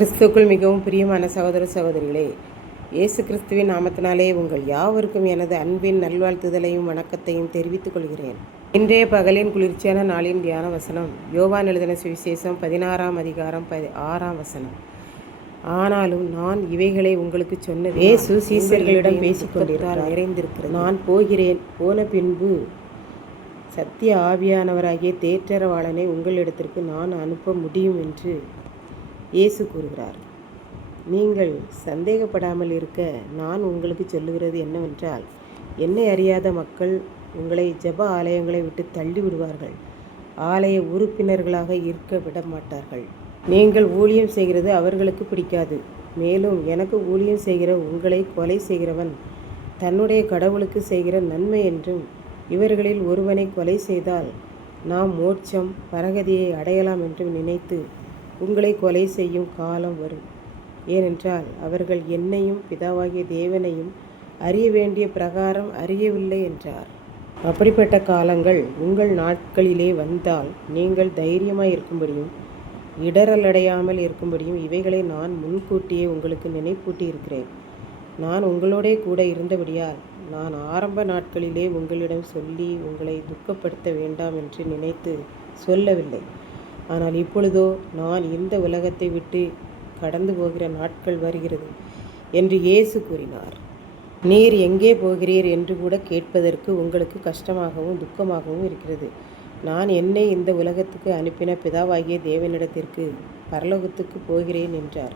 கிறிஸ்துவுக்குள் மிகவும் பிரியமான சகோதர சகோதரிகளே, இயேசு கிறிஸ்துவின் நாமத்தினாலே உங்கள் யாவருக்கும் எனது அன்பின் நல்வாழ்த்துதலையும் வணக்கத்தையும் தெரிவித்துக் கொள்கிறேன். இன்றைய பகலின் குளிர்ச்சியான நாளின் தியான வசனம் யோவான் எழுதின சுவிசேஷம் 16ஆம் அதிகாரம் 6ஆம் வசனம். ஆனாலும் நான் இவைகளை உங்களுக்கு சொன்னது இயேசு சீசர்களிடம் பேசிக்கொண்டிருக்கிறார். நிறைந்திருக்கிறது. நான் போகிறேன், போன பின்பு சத்திய ஆவியானவராகிய தேற்றரவாளனை உங்களிடத்திற்கு நான் அனுப்ப முடியும் என்று இயேசு கூறுகிறார். நீங்கள் சந்தேகப்படாமல் இருக்க நான் உங்களுக்கு சொல்லுகிறது என்னவென்றால், என்னை அறியாத மக்கள் உங்களை ஜெப ஆலயங்களை விட்டு தள்ளி விடுவார்கள். ஆலய உறுப்பினர்களாக இருக்க விட மாட்டார்கள். நீங்கள் ஊழியம் செய்கிறது அவர்களுக்கு பிடிக்காது. மேலும் எனக்கு ஊழியம் செய்கிற உங்களை கொலை செய்கிறவன் தன்னுடைய கடவுளுக்கு செய்கிற நன்மை என்றும், இவர்களில் ஒருவனை கொலை செய்தால் நாம் மோட்சம் பரகதியை அடையலாம் என்றும் நினைத்து உங்களை கொலை செய்யும் காலம் வரும். ஏனென்றால் அவர்கள் என்னையும் பிதாவாகிய தேவனையும் அறிய வேண்டிய பிரகாரம் அறியவில்லை என்றார். அப்படிப்பட்ட காலங்கள் உங்கள் நாட்களிலே வந்தால் நீங்கள் தைரியமாய் இருக்கும்படியும் இடரலடையாமல் இருக்கும்படியும் இவைகளை நான் முன்கூட்டியே உங்களுக்கு நினைப்பூட்டி இருக்கிறேன். நான் உங்களோடே கூட இருந்தபடியால் நான் ஆரம்ப நாட்களிலே உங்களிடம் சொல்லி உங்களை துக்கப்படுத்த வேண்டாம் என்று நினைத்து சொல்லவில்லை. ஆனால் இப்பொழுதோ நான் இந்த உலகத்தை விட்டு கடந்து போகிற நாட்கள் வருகிறது என்று இயேசு கூறினார். நீர் எங்கே போகிறீர் என்று கூட கேட்பதற்கு உங்களுக்கு கஷ்டமாகவும் துக்கமாகவும் இருக்கிறது. நான் என்னை இந்த உலகத்துக்கு அனுப்பின பிதாவாகிய தேவனிடத்திற்கு பரலோகத்துக்கு போகிறேன் என்றார்.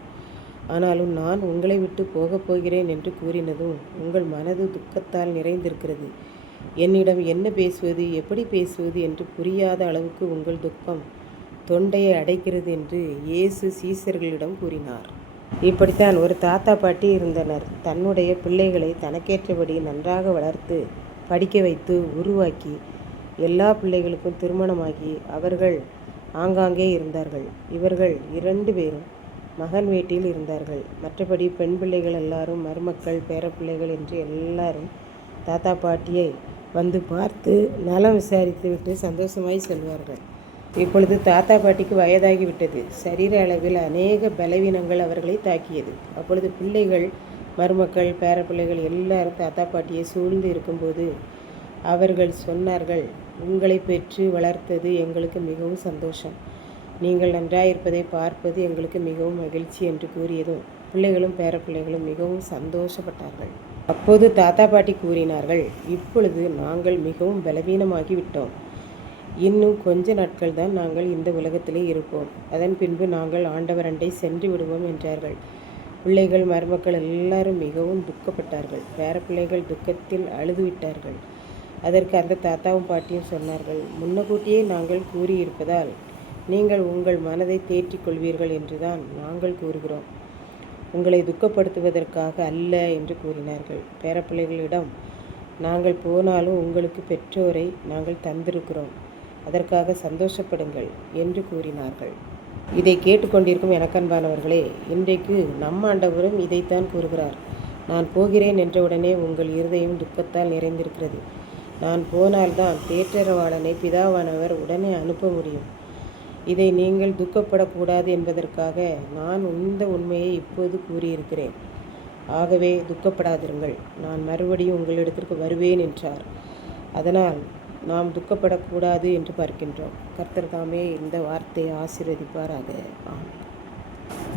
ஆனாலும் நான் உங்களை விட்டு போகப் போகிறேன் என்று கூறினதும் உங்கள் மனது துக்கத்தால் நிறைந்திருக்கிறது. என்னிடம் என்ன பேசுவது, எப்படி பேசுவது என்று புரியாத அளவுக்கு உங்கள் துக்கம் தொண்டையை அடைக்கிறது என்று இயேசு சீசர்களிடம் கூறினார். இப்படித்தான் ஒரு தாத்தா பாட்டி இருந்தனர். தன்னுடைய பிள்ளைகளை தனக்கேற்றபடி நன்றாக வளர்த்து படிக்க வைத்து உருவாக்கி எல்லா பிள்ளைகளுக்கும் திருமணமாகி அவர்கள் ஆங்காங்கே இருந்தார்கள். இவர்கள் 2 பேரும் மகன் வீட்டில் இருந்தார்கள். மற்றபடி பெண் பிள்ளைகள் எல்லாரும் மருமக்கள் பேரப்பிள்ளைகள் என்று எல்லாரும் தாத்தா பாட்டியை வந்து பார்த்து நலம் விசாரித்து விட்டு சந்தோஷமாய் செல்வார்கள். இப்பொழுது தாத்தா பாட்டிக்கு வயதாகிவிட்டது. சரீர அளவில் அநேக பலவீனங்கள் அவர்களை தாக்கியது. அப்பொழுது பிள்ளைகள் மருமக்கள் பேரப்பிள்ளைகள் எல்லாரும் தாத்தா பாட்டியை சூழ்ந்து இருக்கும்போது அவர்கள் சொன்னார்கள், உங்களை பெற்று வளர்த்தது எங்களுக்கு மிகவும் சந்தோஷம். நீங்கள் நன்றாயிருப்பதை பார்ப்பது எங்களுக்கு மிகவும் மகிழ்ச்சி என்று கூறியதும் பிள்ளைகளும் பேரப்பிள்ளைகளும் மிகவும் சந்தோஷப்பட்டார்கள். அப்போது தாத்தா பாட்டி கூறினார்கள், இப்பொழுது நாங்கள் மிகவும் பலவீனமாகி விட்டோம். இன்னும் கொஞ்ச நாட்கள் தான் நாங்கள் இந்த உலகத்திலே இருப்போம். அதன் பின்பு நாங்கள் ஆண்டவர் அண்டை சென்று விடுவோம் என்றார்கள். பிள்ளைகள் மருமக்கள் எல்லாரும் மிகவும் துக்கப்பட்டார்கள். பேரப்பிள்ளைகள் துக்கத்தில் அழுதுவிட்டார்கள். அதற்கு அந்த தாத்தாவும் பாட்டியும் சொன்னார்கள், முன்னக்கூட்டியே நாங்கள் கூறியிருப்பதால் நீங்கள் உங்கள் மனதை தேற்றிக் கொள்வீர்கள் என்றுதான் நாங்கள் கூறுகிறோம். உங்களை துக்கப்படுத்துவதற்காக அல்ல என்று கூறினார்கள். பேரப்பிள்ளைகளிடம், நாங்கள் போனாலும் உங்களுக்கு பெற்றோரை நாங்கள் தந்திருக்கிறோம், அதற்காக சந்தோஷப்படுங்கள் என்று கூறினார்கள். இதை கேட்டுக்கொண்டிருக்கும் எனக்கன்பானவர்களே, இன்றைக்கு நம் ஆண்டவரும் இதைத்தான் கூறுகிறார். நான் போகிறேன் என்றவுடனே உங்கள் இருதயம் துக்கத்தால் நிறைந்திருக்கிறது. நான் போனால்தான் தேற்றரவாளனை பிதாவானவர் உடனே அனுப்ப முடியும். இதை நீங்கள் துக்கப்படக்கூடாது என்பதற்காக நான் இந்த உண்மையை இப்போது கூறியிருக்கிறேன். ஆகவே துக்கப்படாதிருங்கள், நான் மறுபடியும் உங்களிடத்திற்கு வருவேன் என்றார். அதனால் நாம் துக்கப்படக்கூடாது என்று பார்க்கின்றோம். கர்த்தர் தாமே இந்த வார்த்தையை ஆசீர்வதிப்பாராக.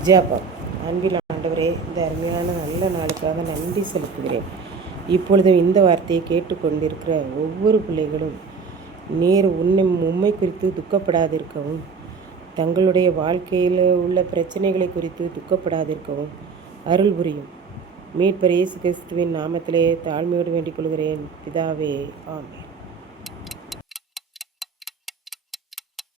ஜெபம். அன்பில் ஆண்டவரே, இந்த அருமையான நல்ல நாளுக்காக நன்றி செலுத்துகிறேன். இப்பொழுதும் இந்த வார்த்தையை கேட்டுக்கொண்டிருக்கிற ஒவ்வொரு பிள்ளைகளும் நீர் உம்மை குறித்து துக்கப்படாதிருக்கவும், தங்களுடைய வாழ்க்கையில் உள்ள பிரச்சனைகளை குறித்து துக்கப்படாதிருக்கவும் அருள் புரியும். மீட்பர் இயேசு கிறிஸ்துவின் நாமத்திலே தாழ்மையோடு வேண்டிக் கொள்கிறேன் பிதாவே. ஆமென்.